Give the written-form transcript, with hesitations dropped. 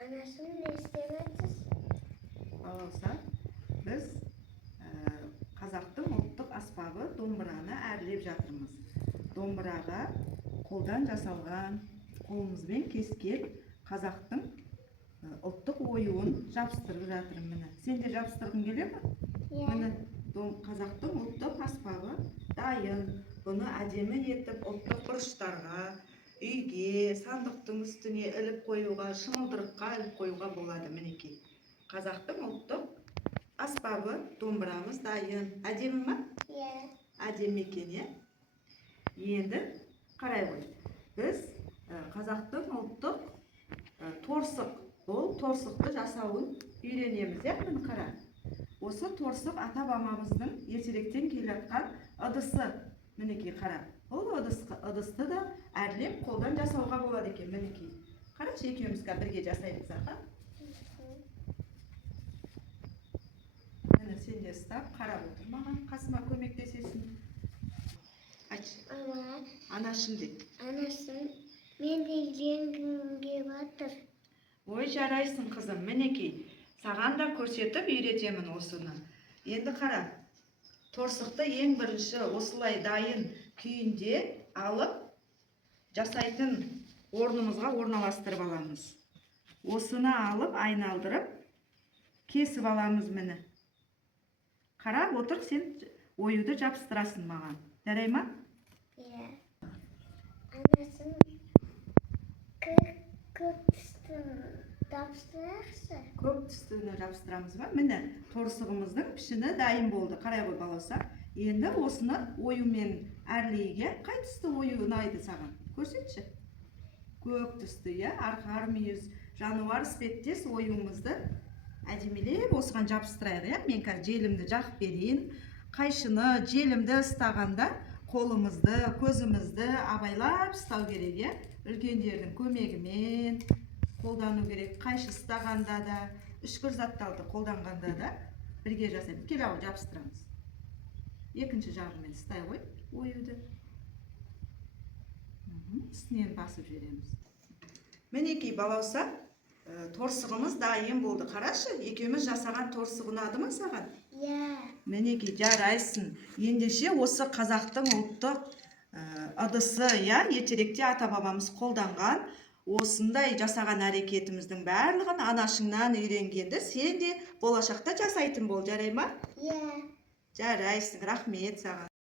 Anasını ne istemezsiniz? Балауса, біз қазақтың ұлттық аспабы домбыраны әрлеп жатырмыз. Домбыраға қолдан жасалған, қолымызбен кескен қазақтың ұлттық оюын жабыстырып жатырмын. Міне, сен де жабыстырғың келе ме? Міне, қазақтың ұлттық аспабы дайын. Бұны әдемі етіп ұлттық бұрыштарға, үйге, сандықтың үстіне іліп қоюға, шымылдырыққа іліп қоюға болады. Мінекей, қазақтың ұлттық аспабы домбырамыз дайын. Әдемі ме? Әдемі екен, енді қарай ғой. Біз қазақтың ұлттық торсық, бұл торсықты жасауын үйренеміз. Міне қара. Осы торсық ата-бабамыздың ертеректен келе жатқан ыдысы. Мінекей қара. Бұл ыдысты да әрлеп қолдан жасауға болады екен. Мінекей. Қарашы, екеумізге бірге жасаймыз. Міне сен де ұстап, қарап отыр маған, қасыма көмектесесің. Айтшы. Анашым де. Анашым, мен де үйренгім келіп жатыр. Ой, жарайсың қызым. Мінекей, саған да көрсетіп үйретемін осыны. Енді қара. Торсықты ең бірінші осылай дайын күйінде алып, жасайтын орнымызға орналастырып аламыз. Осыны алып, айналдырып, кесіп аламыз. Міне. Қарап отыр, сен оюды жабыстырасың маған. Жарай ма? Анашым, көк түстіні жабыстырақшы. Көк түстіні жабыстырамыз ба? Міне, торсығымыздың пішіні дайын болды. Қарай ғой, балауса. Енді осыны оюмен әрлейге қай түсті ою ұнайды саған? Көрсетші. Көк түсті, арқар мүйіз, жануар іспеттес оюымызды әдемелеп осыған жабыстырайық. Мен қазір желімді жақып берейін. Қайшыны, желімді ұстағанда қолымызды, көзімізді абайлап ұстау керек. Үлкендердің көмегімен қолдану керек. Қайшы ұстағанда да, үшкір заттарды қолданғанда да бірге жасаймыз. Кел ау, жабыстырамыз. Екінші жағымен ұстай ғой оюды. Үстінен басып жібереміз. Мінекей, балауса, торсығымыз дайын болды. Қарашы, екеуміз жасаған торсық ұнады ма саған? Мінекей, жарайсың. Ендеше осы қазақтың ұлттық ыдысы, ертеректе ата-бабамыз қолданған осындай жасаған әрекетіміздің барлығын анашыңнан үйренгенді сен де болашақта жасайтын бол. Жарай ма? Иә. Жарайсың. Рахмет саған.